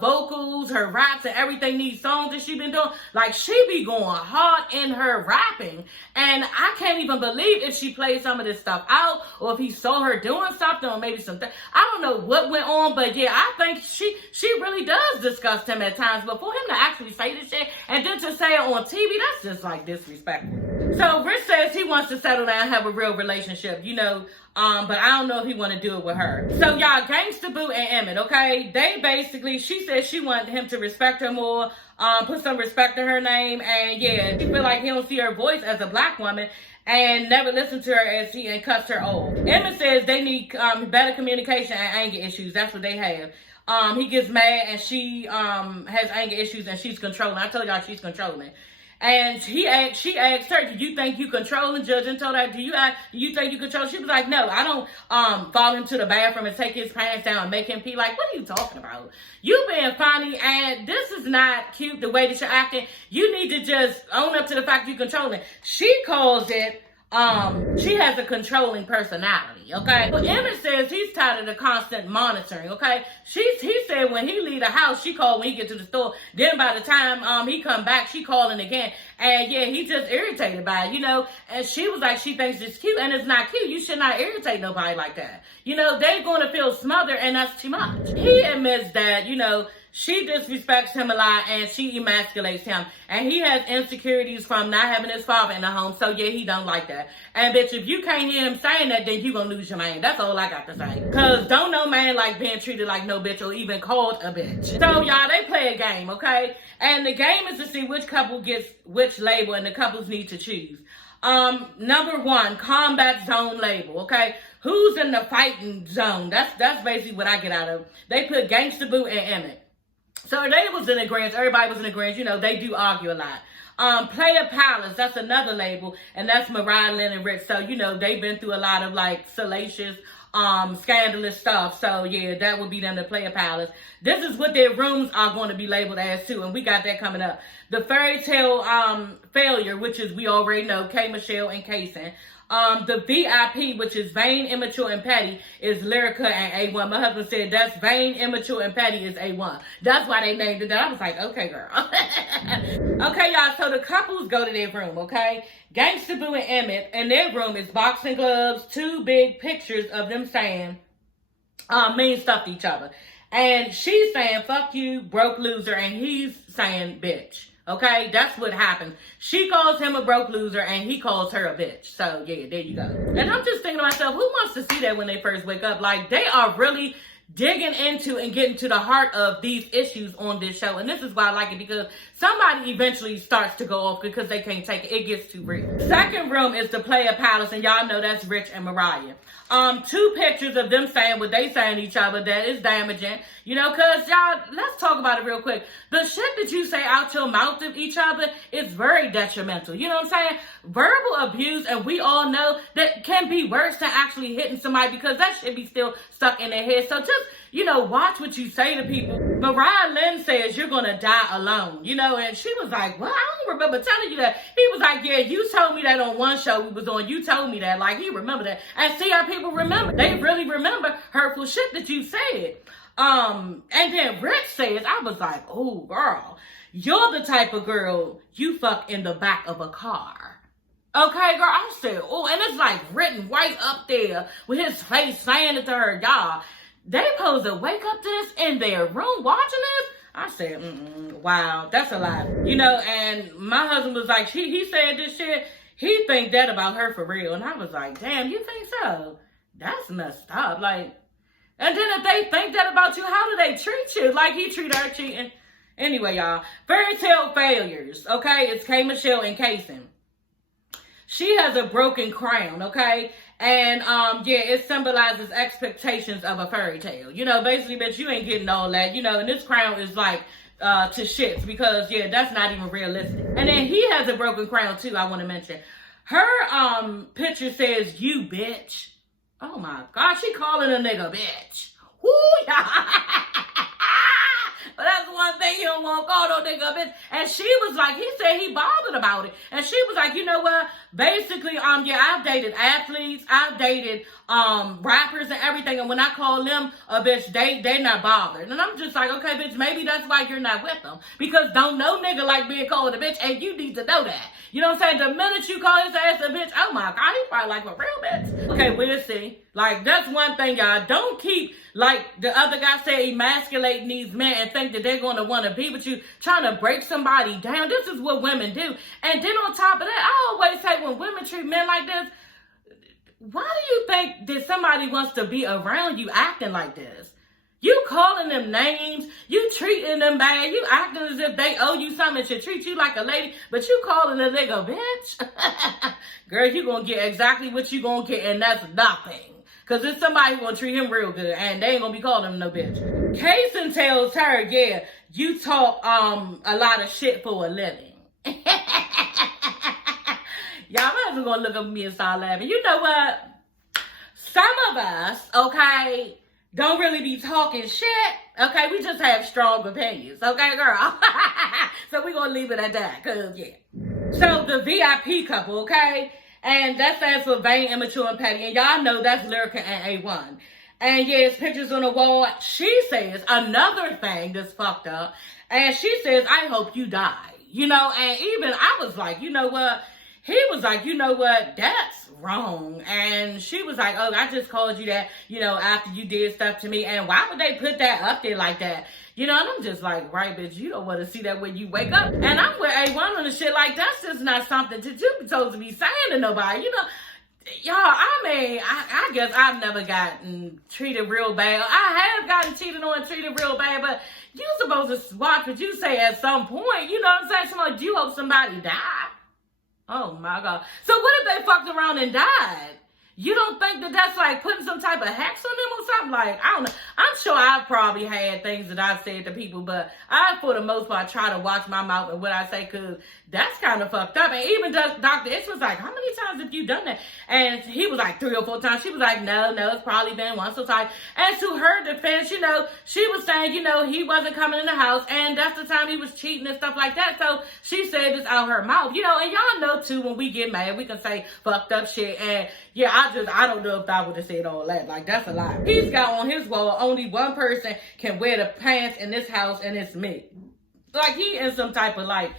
vocals, her raps and everything, these songs that she been doing. Like, she be going hard in her rapping. And I can't even believe if she played some of this stuff out, or if he saw her doing something, or maybe something. I don't know what went on, but yeah, I think she really does disgust him at times. But for him to actually say this shit, and then to say it on TV, that's just, like, disrespectful. So Rich says he wants to settle down and have a real relationship, you know, but I don't know if he want to do it with her. So y'all, Gangsta Boo and Emmet, okay? They basically, she said she wanted him to respect her more, put some respect in her name, and yeah, she feel like he don't see her voice as a black woman and never listen to her as he and cuts her off. Emmet says they need better communication and anger issues. That's what they have. He gets mad and she has anger issues and she's controlling. I told y'all she's controlling. And she asked her, do you think you control? And judge and told her, do you think you control? She was like, no, I don't follow him to the bathroom and take his pants down and make him pee. Like, what are you talking about? You being funny, and this is not cute the way that you're acting. You need to just own up to the fact you're controlling. She calls it, she has a controlling personality, okay? But Emmet says he's tired of the constant monitoring, okay? He said when he leave the house, she called when he get to the store. Then by the time he come back, she calling again. And yeah, he's just irritated by it, you know? And she was like, she thinks it's cute, and it's not cute. You should not irritate nobody like that. You know, they're going to feel smothered, and that's too much. He admits that, you know, she disrespects him a lot and she emasculates him. And he has insecurities from not having his father in the home. So yeah, he don't like that. And bitch, if you can't hear him saying that, then you gonna lose your man. That's all I got to say. Cause don't no man like being treated like no bitch or even called a bitch. So y'all, they play a game, okay? And the game is to see which couple gets which label, and the couples need to choose. Number one, combat zone label, okay? Who's in the fighting zone? That's basically what I get out of. They put Gangsta Boo and Emmet. So they was in agreement. Everybody was in agreement. You know, they do argue a lot. Player Palace, that's another label, and that's Mariahlynn and Rich. So, you know, they've been through a lot of, like, salacious, scandalous stuff. So, yeah, that would be them, the Player Palace. This is what their rooms are going to be labeled as, too, and we got that coming up. The Fairy Tale Failure, which is, we already know, K. Michelle and Kastan. The VIP, which is vain, immature, and petty, is Lyrica and A1. My husband said that's vain, immature, and petty is A1. That's why they named it that. I was like, okay, girl. Okay, y'all, so the couples go to their room, okay? Gangsta Boo and Emmet, in their room is boxing gloves, two big pictures of them saying mean stuff to each other. And she's saying, fuck you, broke loser, and he's saying, bitch. Okay, that's what happens. She calls him a broke loser and he calls her a bitch. So, yeah, there you go. And I'm just thinking to myself, who wants to see that when they first wake up? Like, they are really digging into and getting to the heart of these issues on this show. And this is why I like it, because somebody eventually starts to go off because they can't take it. It gets too real. Second room is the player palace, and y'all know that's Rich and Mariah. 2 pictures of them saying what they saying to each other that is damaging. You know, cause y'all, let's talk about it real quick. The shit that you say out your mouth to each other is very detrimental. You know what I'm saying? Verbal abuse, and we all know that can be worse than actually hitting somebody because that shit be still stuck in their head. So just, you know, watch what you say to people. Mariahlynn says you're gonna die alone, you know, and she was like, well, I don't remember telling you that. He was like, yeah, you told me that on one show we was on. You told me that. Like, he remembered that. And see how people remember. They really remember hurtful shit that you said. And then Rich says, I was like, oh, girl, you're the type of girl you fuck in the back of a car. Okay, girl, I said, oh, and it's like written right up there with his face saying it to her, y'all. They supposed to wake up to this in their room watching this? I said, wow, that's a lot. You know, and my husband was like, he said this shit. He think that about her for real. And I was like, damn, you think so? That's messed up. Like, and then if they think that about you, how do they treat you? Like he treat her cheating. Anyway, y'all, fairy tale failures, okay? It's K. Michelle and Kastan. She has a broken crown, okay? And, yeah, it symbolizes expectations of a fairy tale. You know, basically, bitch, you ain't getting all that. You know, and this crown is like, to shits because, yeah, that's not even realistic. And then he has a broken crown, too, I want to mention. Her, picture says, you bitch. Oh, my God, she calling a nigga bitch. Woo, yeah. But that's one thing you don't want to call no nigga bitch. And she was like, he said he bothered about it. And she was like, you know what? Basically, yeah, I've dated athletes. I've dated rappers and everything. And when I call them a bitch, they not bothered. And I'm just like, okay, bitch, maybe that's why you're not with them. Because don't no nigga like being called a bitch. And you need to know that. You know what I'm saying? The minute you call his ass a bitch, oh my God, he probably like a real bitch. Okay, we'll see. Like, that's one thing, y'all. Don't keep, like the other guy said, emasculating these men and think that they're going to want to be with you, trying to break somebody down. This is what women do. And then on top of that, I always say when women treat men like this, why do you think that somebody wants to be around you acting like this? You calling them names, you treating them bad, you acting as if they owe you something and should treat you like a lady, but you calling a nigga bitch? Girl, you gonna get exactly what you gonna get, and that's nothing. Because there's somebody who gonna treat him real good, and they ain't gonna be calling him no bitch. Kastan tells her, yeah, you talk a lot of shit for a living. Y'all might as well gonna look up at me and start laughing. You know what? Some of us, okay, don't really be talking shit. Okay, we just have strong opinions. Okay, girl? So we gonna leave it at that, cause yeah. So the VIP couple, okay? And that stands for vain, immature, and petty. And y'all know that's Lyrica and A1. And yeah, it's pictures on the wall. She says another thing that's fucked up. And she says, I hope you die. You know, and even I was like, you know what? He was like, you know what? That's wrong. And she was like, oh, I just called you that, you know, after you did stuff to me. And why would they put that up there like that? You know, and I'm just like, right, bitch, you don't want to see that when you wake up. And I'm with A1 on the shit like that's just not something that you be supposed to be saying to nobody. You know, y'all, I mean, I guess I've never gotten treated real bad. I have gotten cheated on and treated real bad, but you supposed to watch what you say at some point. You know what I'm saying? Somebody, you hope somebody die. Oh my God. So what if they fucked around and died? You don't think that that's like putting some type of hex on them or something? Like, I don't know. I'm sure I've probably had things that I've said to people, but I, for the most part, try to watch my mouth and what I say, because that's kind of fucked up. And even Dr. X was like, how many times have you done that? And he was like 3 or 4 times. She was like, no, it's probably been once or twice. And to her defense, you know, she was saying, you know, he wasn't coming in the house, and that's the time he was cheating and stuff like that. So she said this out her mouth, you know, and y'all know too, when we get mad, we can say fucked up shit. And yeah, I don't know if I would have said all that. Like, that's a lie. He's got on his wall, only one person can wear the pants in this house, and it's me. Like, he in some type of, like,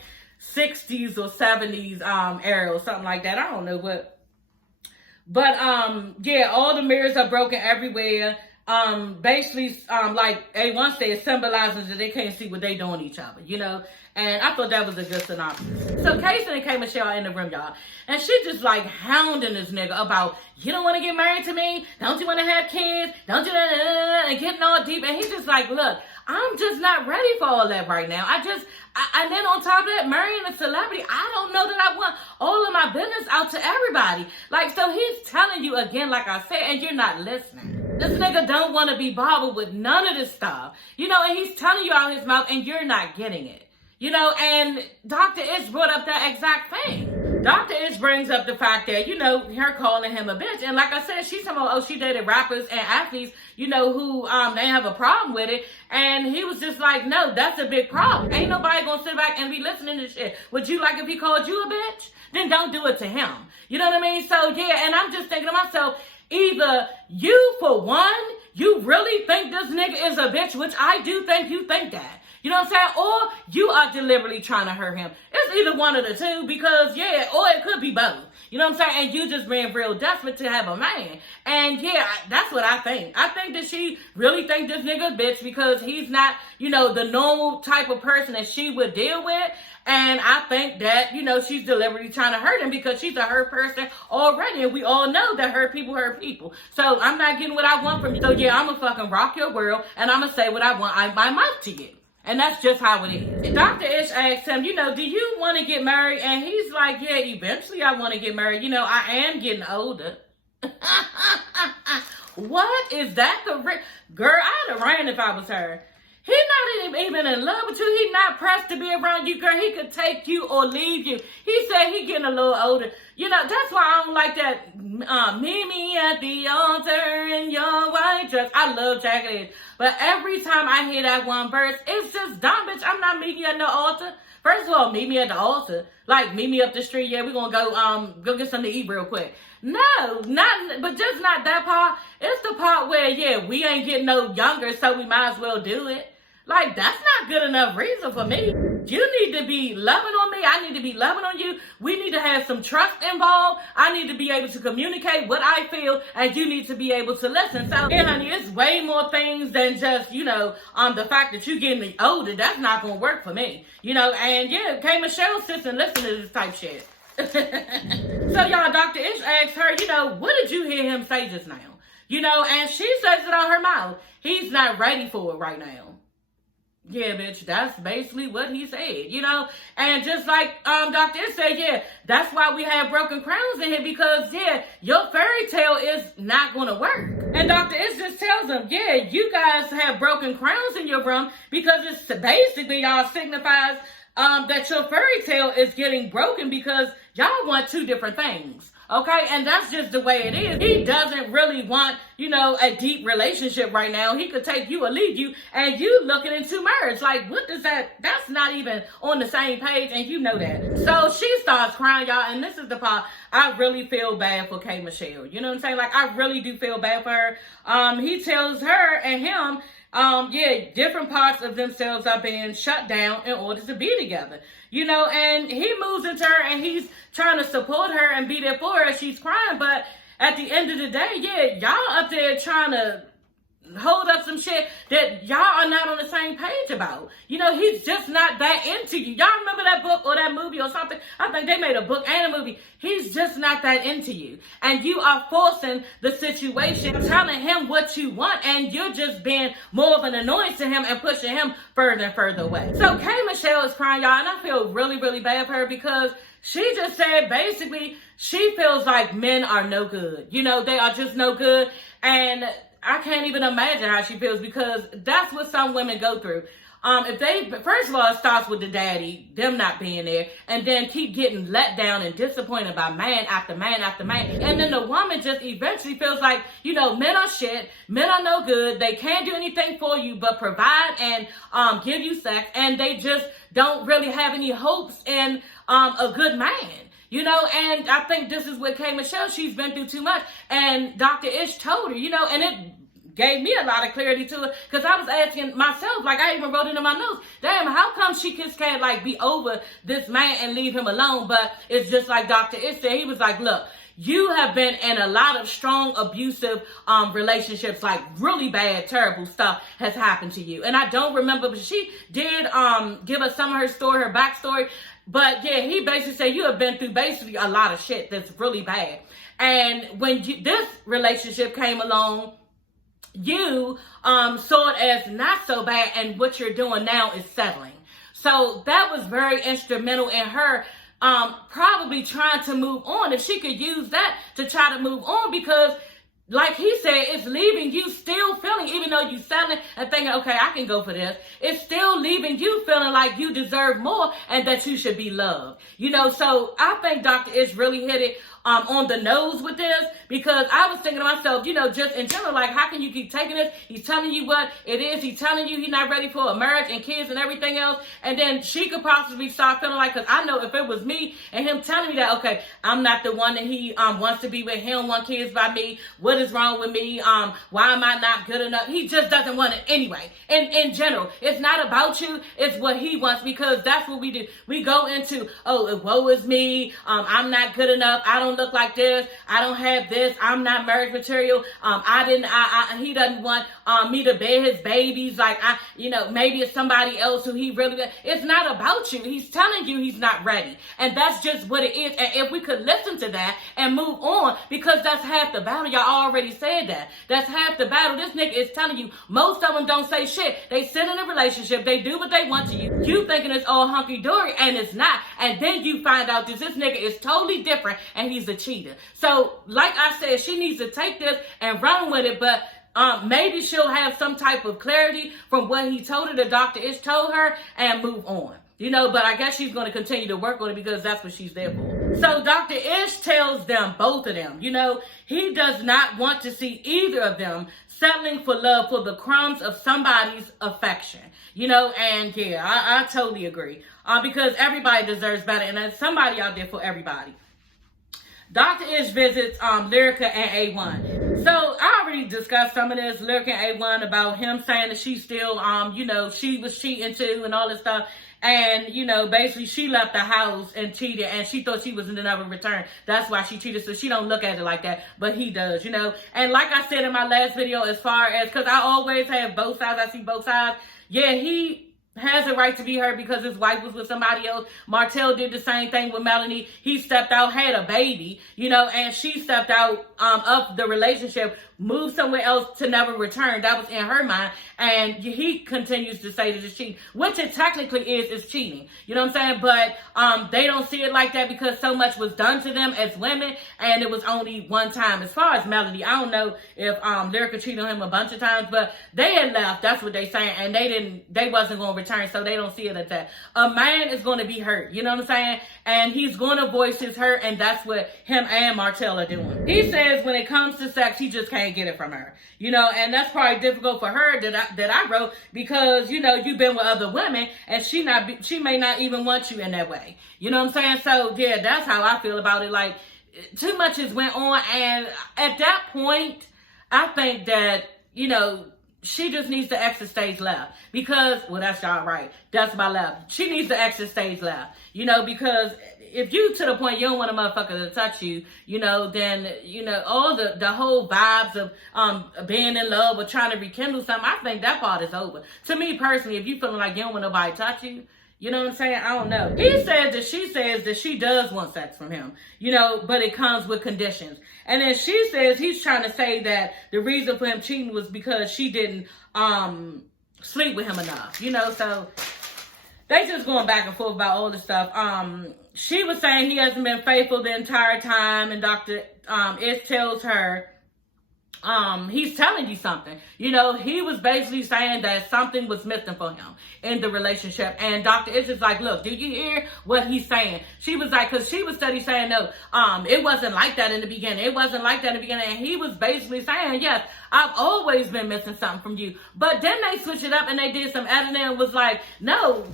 60s or 70s era or something like that. I don't know what. But, yeah, all the mirrors are broken everywhere. Basically, like A1 said, symbolizes that they can't see what they doing to each other, you know? And I thought that was a good synopsis. So Kastan and K. Michelle in the room, y'all. And she just like hounding this nigga about, you don't want to get married to me? Don't you want to have kids? Don't you, and getting all deep. And he's just like, look, I'm just not ready for all that right now. And then on top of that, marrying a celebrity, I don't know that I want all of my business out to everybody. Like, so he's telling you again, like I said, and you're not listening. This nigga don't want to be bothered with none of this stuff. You know, and he's telling you out his mouth and you're not getting it. You know, and Dr. Ish brought up that exact thing. Dr. Ish brings up the fact that, you know, her calling him a bitch. And like I said, she's talking about, oh, she dated rappers and athletes, you know, who they have a problem with it. And he was just like, no, that's a big problem. Ain't nobody gonna sit back and be listening to shit. Would you like if he called you a bitch? Then don't do it to him. You know what I mean? So, yeah, and I'm just thinking to myself, either you, for one, you really think this nigga is a bitch, which I do think you think that. You know what I'm saying? Or you are deliberately trying to hurt him. It's either one of the two because, yeah, or it could be both. You know what I'm saying? And you just being real desperate to have a man. And, yeah, that's what I think. I think that she really think this nigga a bitch because he's not, you know, the normal type of person that she would deal with. And I think that, you know, she's deliberately trying to hurt him because she's a hurt person already. And we all know that hurt people hurt people. So I'm not getting what I want from you. So, yeah, I'm going to fucking rock your world and I'm going to say what I want out my mouth to you. And that's just how it is. Dr. Ish asked him, you know, do you want to get married? And he's like, yeah, eventually I want to get married. You know, I am getting older. What is that? Girl, I'd have ran if I was her. He's not even in love with you. He's not pressed to be around you, girl. He could take you or leave you. He said he getting a little older. You know, that's why I don't like that meet me at the altar in your white dress. I love Jagged Edge. But every time I hear that one verse, it's just dumb, bitch. I'm not meeting you at no altar. First of all, meet me at the altar. Like, meet me up the street. Yeah, we're going to go get something to eat real quick. No, but just not that part. It's the part where, yeah, we ain't getting no younger, so we might as well do it. Like, that's not good enough reason for me. You need to be loving on me. I need to be loving on you. We need to have some trust involved. I need to be able to communicate what I feel, and you need to be able to listen. So, yeah, honey, it's way more things than just, you know, the fact that you getting older. That's not going to work for me. You know, and yeah, K. Michelle sits and listen to this type shit. So, y'all, Dr. Ish asked her, you know, what did you hear him say just now? You know, and she says it out her mouth. He's not ready for it right now. Yeah, bitch, that's basically what he said, you know? And just like Dr. Ish said, yeah, that's why we have broken crowns in here because, yeah, your fairy tale is not going to work. And Dr. Ish just tells them, yeah, you guys have broken crowns in your room because it's basically y'all signifies that your fairy tale is getting broken because y'all want two different things. Okay, and that's just the way it is. He doesn't really want, you know, a deep relationship right now. He could take you or leave you, and you looking into marriage. Like, what does that, that's not even on the same page, and you know that. So she starts crying, y'all, and this is the part I really feel bad for K. Michelle. You know what I'm saying? Like, I really do feel bad for her. He tells her and him, yeah, different parts of themselves are being shut down in order to be together. You know, and he moves into her and he's trying to support her and be there for her as she's crying. But at the end of the day, yeah, y'all up there trying to hold up some shit that y'all are not on the same page about. You know, he's just not that into you. Y'all remember that book or that movie or something? I think they made a book and a movie. He's just not that into you. And you are forcing the situation, telling him what you want, and you're just being more of an annoyance to him and pushing him further and further away. So K. Michelle is crying, y'all, and I feel really, really bad for her because she just said basically she feels like men are no good. You know, they are just no good. And I can't even imagine how she feels because that's what some women go through. If they, first of all, it starts with the daddy, them not being there, and then keep getting let down and disappointed by man after man after man. And then the woman just eventually feels like, you know, men are shit, men are no good, they can't do anything for you but provide and give you sex, and they just don't really have any hopes in a good man. You know, and I think this is with K. Michelle. She's been through too much. And Dr. Ish told her, you know, and it gave me a lot of clarity to it. Because I was asking myself, like I even wrote it in my notes, damn, how come she just can't like be over this man and leave him alone? But it's just like Dr. Ish said. He was like, look, you have been in a lot of strong, abusive relationships, like really bad, terrible stuff has happened to you. And I don't remember, but she did give us some of her story, her backstory. But yeah, he basically said you have been through basically a lot of shit that's really bad. And when this relationship came along, you saw it as not so bad, and what you're doing now is settling. So that was very instrumental in her probably trying to move on. If she could use that to try to move on, because like he said, it's leaving you still feeling, even though you selling and thinking, okay, I can go for this, it's still leaving you feeling like you deserve more and that you should be loved. You know, so I think Dr. Ish really hit it on the nose with this, because I was thinking to myself, you know, just in general, like, how can you keep taking this? He's telling you what it is. He's telling you he's not ready for a marriage and kids and everything else. And then she could possibly start feeling like, because I know if it was me and him telling me that, okay, I'm not the one that he wants to be with. He don't want kids by me. What is wrong with me? Why am I not good enough? He just doesn't want it anyway. In general, it's not about you. It's what he wants, because that's what we do. We go into, oh, woe is me. I'm not good enough. I don't look like this. I don't have this. I'm not marriage material. He doesn't want me to bear his babies. Like, maybe it's somebody else who he really, it's not about you. He's telling you he's not ready. And that's just what it is. And if we could listen to that and move on, because that's half the battle. Y'all already said that. That's half the battle. This nigga is telling you, most of them don't say shit. They sit in a relationship. They do what they want to you. You thinking it's all hunky-dory, and it's not. And then you find out that this nigga is totally different and he's a cheater. So, like I said, she needs to take this and run with it, but maybe she'll have some type of clarity from what he told her, the Dr. Ish told her, and move on. You know, but I guess she's going to continue to work on it, because that's what she's there for. So Dr. Ish tells them, both of them, you know, he does not want to see either of them settling for love for the crumbs of somebody's affection. You know, and yeah, I totally agree. Because everybody deserves better, and there's somebody out there for everybody. Dr. Ish visits Lyrica and A1. So I already discussed some of this, Lyrica and A1, about him saying that she's still, she was cheating too and all this stuff. And, basically she left the house and cheated, and she thought she was in another return. That's why she cheated, so she don't look at it like that. But he does, And like I said in my last video, as far as, because I always have both sides, I see both sides. Yeah, he has a right to be hurt because his wife was with somebody else. Martell did the same thing with Melanie. He stepped out, had a baby, and she stepped out of the relationship, moved somewhere else to never return. That was in her mind. And he continues to say that it's cheating, which it technically is cheating. You know what I'm saying? But they don't see it like that, because so much was done to them as women, and it was only one time. As far as Melody, I don't know if Lyrica cheated on him a bunch of times, but they had left. That's what they saying, and they wasn't going to return, so they don't see it as that. A man is going to be hurt. You know what I'm saying? And he's going to voice his hurt, and that's what him and Martell are doing. He says when it comes to sex, he just can't get it from her. And that's probably difficult for her that I wrote, because, you've been with other women, and she may not even want you in that way. You know what I'm saying? So, yeah, that's how I feel about it. Like, too much has went on, and at that point, I think that, she just needs to exit stage left, because, well, that's y'all right. That's my left. She needs to exit stage left, because if you to the point you don't want a motherfucker to touch you, then, all the whole vibes of being in love or trying to rekindle something, I think that part is over. To me personally, if you feeling like you don't want nobody to touch you, you know what I'm saying? I don't know. He says that she does want sex from him, but it comes with conditions. And then she says he's trying to say that the reason for him cheating was because she didn't sleep with him enough, so they just going back and forth about all this stuff. She was saying he hasn't been faithful the entire time, and Dr. Ish tells her, he's telling you something. He was basically saying that something was missing for him in the relationship. And Dr. Ish is like, look, did you hear what he's saying? She was like, because she was steady saying, no, it wasn't like that in the beginning. It wasn't like that in the beginning. And he was basically saying, yes, I've always been missing something from you. But then they switched it up and they did some editing and was like, no,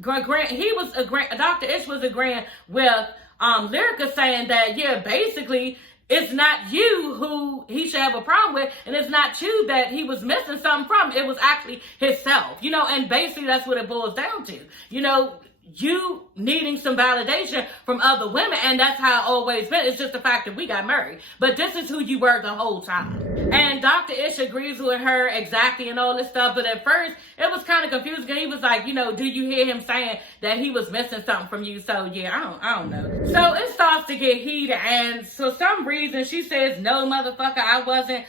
Dr. Ish was agreeing with Lyrica, saying that, yeah, basically, it's not you who he should have a problem with, and it's not you that he was missing something from. It was actually himself, and basically that's what it boils down to. you needing some validation from other women, and that's how it always been. It's just the fact that we got married, but this is who you were the whole time. And Dr. Ish agrees with her exactly and all this stuff, but at first it was kind of confusing. He was like, you know, do you hear him saying that he was missing something from you? So yeah, I don't know. So it starts to get heated, and for some reason she says, no, motherfucker, I wasn't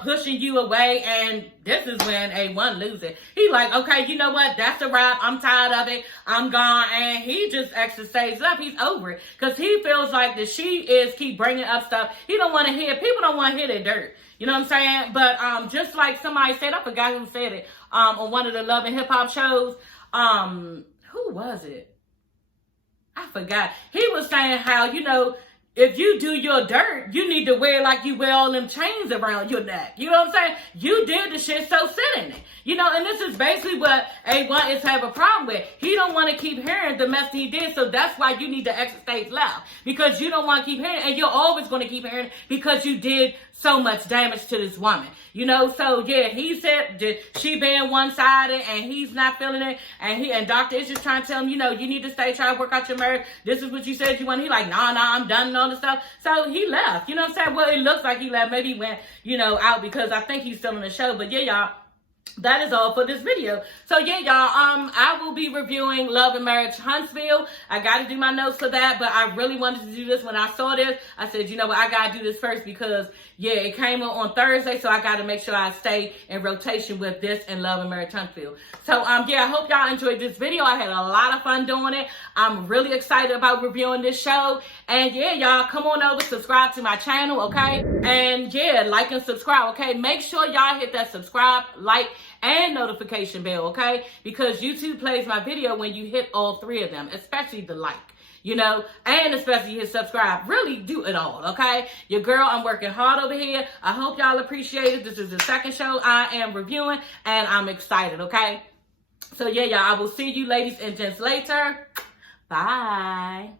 pushing you away. And this is when A1 loses. He like, okay, you know what? That's a wrap. I'm tired of it. I'm gone. And he just extra stays up. He's over it because he feels like that she is keep bringing up stuff he don't want to hear. People don't want to hear their dirt. You know what I'm saying? But just like somebody said, I forgot who said it on one of the Love and Hip Hop shows. Who was it? I forgot. He was saying how, you know, if you do your dirt, you need to wear like you wear all them chains around your neck. You know what I'm saying? You did the shit, so sit in it. You know, and this is basically what A1 is having a problem with. He don't want to keep hearing the mess he did, so that's why you need to exit stage left. Because you don't want to keep hearing it, and you're always going to keep hearing it because you did so much damage to this woman. You know, so yeah, he said that she being one-sided and he's not feeling it, and Dr. is just trying to tell him, you know, you need to stay, try to work out your marriage. This is what you said you want. He like, nah, I'm done and all this stuff. So he left. You know what I'm saying? Well, it looks like he left. Maybe he went, you know, out because I think he's still in the show. But yeah, y'all, that is all for this video. So yeah, y'all, I will be reviewing Love and Marriage Huntsville. I got to do my notes for that, but I really wanted to do this. When I saw this, I said, you know what, I got to do this first because, yeah, it came on Thursday, so I got to make sure I stay in rotation with this and Love and Marriage Huntsville. So, yeah, I hope y'all enjoyed this video. I had a lot of fun doing it. I'm really excited about reviewing this show. And yeah, y'all, come on over, subscribe to my channel, okay? And yeah, like and subscribe, okay? Make sure y'all hit that subscribe, like, and notification bell, okay? Because YouTube plays my video when you hit all three of them, especially the like, you know, and especially hit subscribe. Really do it all, okay? Your girl, I'm working hard over here. I hope y'all appreciate it. This is the second show I am reviewing, and I'm excited, okay? So yeah, y'all, I will see you ladies and gents later. Bye.